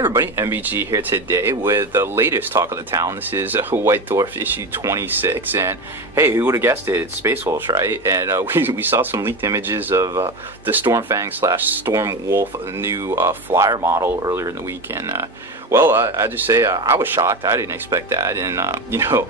everybody, MBG here today with the latest talk of the town. This is White Dwarf issue 26, and hey, who would have guessed it? It's Space Wolves, right? And we saw some leaked images of the Stormfang / Storm Wolf new flyer model earlier in the week, and well, I just say I was shocked. I didn't expect that, and you know,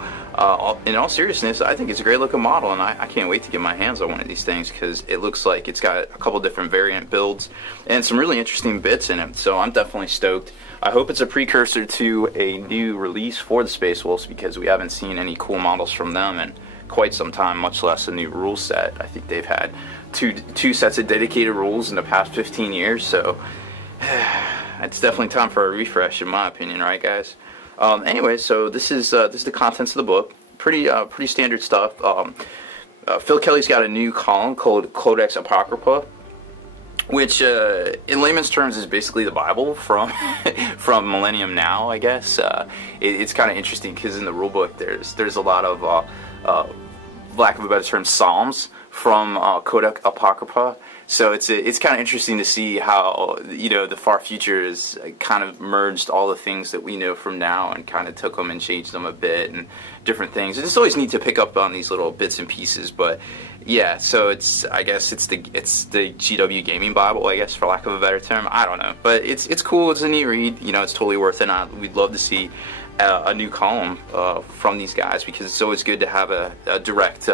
in all seriousness, I think it's a great looking model, and I can't wait to get my hands on one of these things because it looks like it's got a couple different variant builds and some really interesting bits in it. So I'm definitely stoked. I hope it's a precursor to a new release for the Space Wolves because we haven't seen any cool models from them in quite some time, much less a new rule set. I think they've had two sets of dedicated rules in the past 15 years, so it's definitely time for a refresh, in my opinion, right, guys? Anyway, so this is the contents of the book. Pretty standard stuff. Phil Kelly's got a new column called Codex Apocrypha, which in layman's terms is basically the Bible from from Millennium Now, I guess. It's kind of interesting because in the rulebook there's a lot of lack of a better term, Psalms from Codex Apocrypha. So it's kind of interesting to see how, you know, the far future has kind of merged all the things that we know from now and kind of took them and changed them a bit and different things. It's always neat to pick up on these little bits and pieces, but yeah. So I guess it's the GW Gaming Bible, I guess, for lack of a better term. I don't know, but it's cool. It's a neat read. You know, it's totally worth it. We'd love to see a new column from these guys because it's always good to have a direct.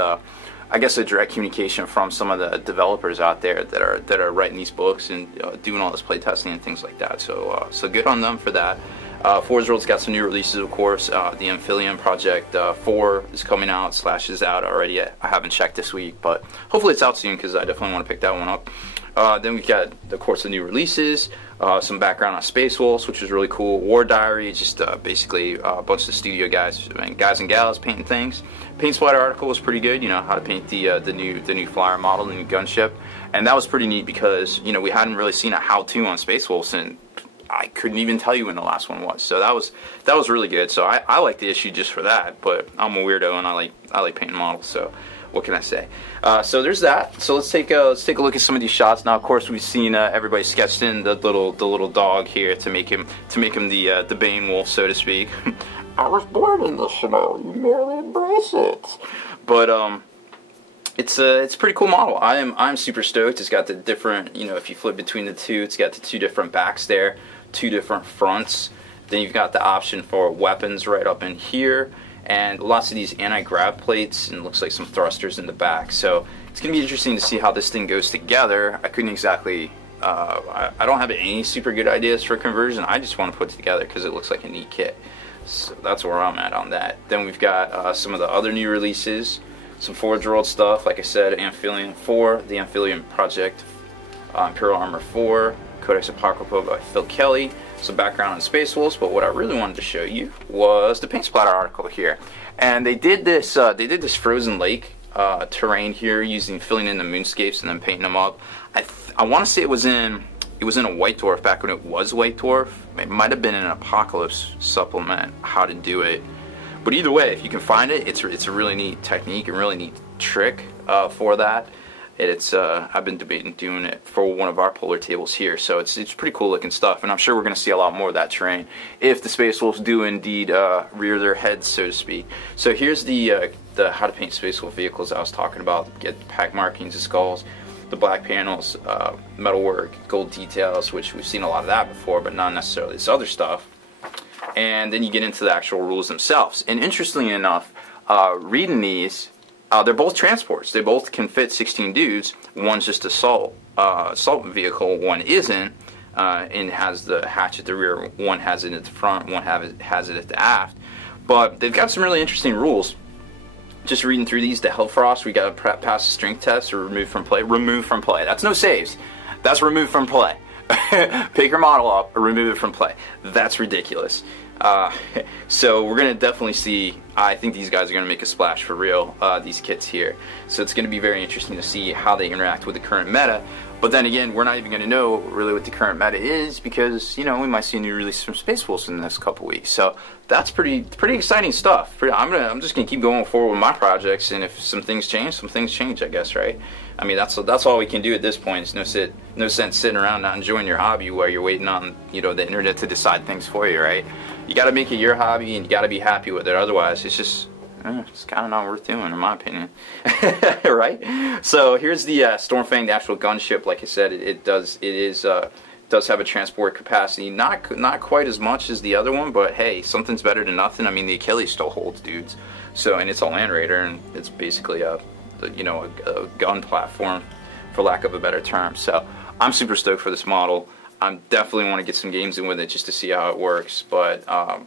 I guess a direct communication from some of the developers out there that are writing these books and doing all this playtesting and things like that. So so good on them for that. Forge World's got some new releases, of course. The Amphibian Project 4 is coming out / is out already. I haven't checked this week, but hopefully it's out soon because I definitely want to pick that one up. Then we've got, of course, the new releases. Some background on Space Wolves, which is really cool. War Diary, just basically a bunch of studio guys and gals painting things. Paint splatter article was pretty good. You know, how to paint the new flyer model, the new gunship, and that was pretty neat because, you know, we hadn't really seen a how-to on Space Wolves, and I couldn't even tell you when the last one was. So that was really good. So I like the issue just for that. But I'm a weirdo and I like painting models. So what can I say? So there's that. So let's take a look at some of these shots. Now, of course, we've seen everybody sketched in the little dog here to make him the Bane Wolf, so to speak. I was born in the snow. You merely embrace it. But it's a pretty cool model. I'm super stoked. It's got the different, you know, if you flip between the two, it's got the two different backs there, two different fronts. Then you've got the option for weapons right up in here. And lots of these anti-grav plates, and looks like some thrusters in the back. So it's going to be interesting to see how this thing goes together. I couldn't exactly, I don't have any super good ideas for conversion. I just want to put it together because it looks like a neat kit. So that's where I'm at on that. Then we've got some of the other new releases, some Forge World stuff. Like I said, Amphibian 4, the Amphibian Project, Imperial Armor 4, Codex Apocrypha by Phil Kelly. Some background on Space Wolves, but what I really wanted to show you was the paint splatter article here. And they did this frozen lake terrain here using filling in the moonscapes and then painting them up. I want to say it was in a White Dwarf back when it was White Dwarf. It might have been in an Apocalypse supplement how to do it. But either way, if you can find it, it's a really neat technique and really neat trick for that. I've been debating doing it for one of our polar tables here, so it's pretty cool looking stuff, and I'm sure we're going to see a lot more of that terrain if the Space Wolves do indeed rear their heads, so to speak. So here's the how to paint Space Wolf vehicles I was talking about. Get the pack markings, the skulls, the black panels, metalwork, gold details, which we've seen a lot of that before, but not necessarily this other stuff. And then you get into the actual rules themselves. And interestingly enough, reading these, they're both transports. They both can fit 16 dudes. One's just assault vehicle. One isn't, and has the hatch at the rear. One has it at the front. One has it at the aft. But they've got some really interesting rules. Just reading through these, the Hellfrost, we got to pass the strength test or remove from play. Remove from play. That's no saves. That's remove from play. Pick your model up or remove it from play. That's ridiculous. So we're going to definitely see, I think these guys are going to make a splash for real, these kits here. So it's going to be very interesting to see how they interact with the current meta. But then again, we're not even going to know really what the current meta is because, you know, we might see a new release from Space Wolves in the next couple weeks. So that's pretty exciting stuff. I'm just going to keep going forward with my projects, and if some things change, I guess, right? I mean, that's all we can do at this point. It's no sense sitting around not enjoying your hobby while you're waiting on, you know, the internet to decide things for you, right? You got to make it your hobby, and you got to be happy with it. Otherwise, it's kind of not worth doing, in my opinion. Right? So here's the Stormfang, the actual gunship. Like I said, it does have a transport capacity, not quite as much as the other one, but hey, something's better than nothing. I mean, the Achilles still holds, dudes. So, and it's a land raider, and it's basically a gun platform, for lack of a better term. So I'm super stoked for this model. I definitely want to get some games in with it just to see how it works. But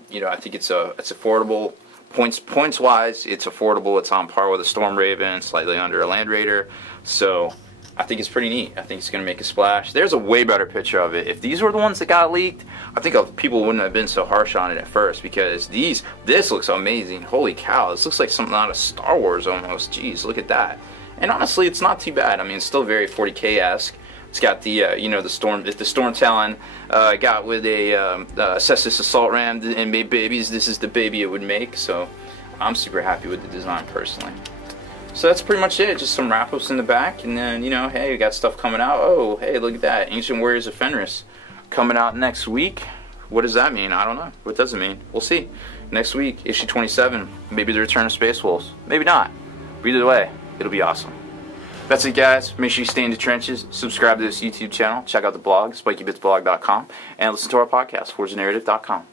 you know, I think it's affordable. Points wise, it's affordable. It's on par with a Storm Raven, slightly under a Land Raider. So I think it's pretty neat. I think it's going to make a splash. There's a way better picture of it. If these were the ones that got leaked, I think people wouldn't have been so harsh on it at first, because this looks amazing. Holy cow, this looks like something out of Star Wars almost. Jeez, look at that. And honestly, it's not too bad. I mean, it's still very 40K-esque. It's got the you know, the Storm Talon got with a Cestus Assault Ram and made babies. This is the baby it would make. So I'm super happy with the design personally. So that's pretty much it. Just some wrap-ups in the back, and then, you know, hey, we got stuff coming out. Oh, hey, look at that, Ancient Warriors of Fenris coming out next week. What does that mean? I don't know. What does it mean? We'll see. Next week, issue 27. Maybe the return of Space Wolves. Maybe not. But either way, it'll be awesome. That's it, guys. Make sure you stay in the trenches. Subscribe to this YouTube channel. Check out the blog, spikybitsblog.com, and listen to our podcast, forgenarrative.com.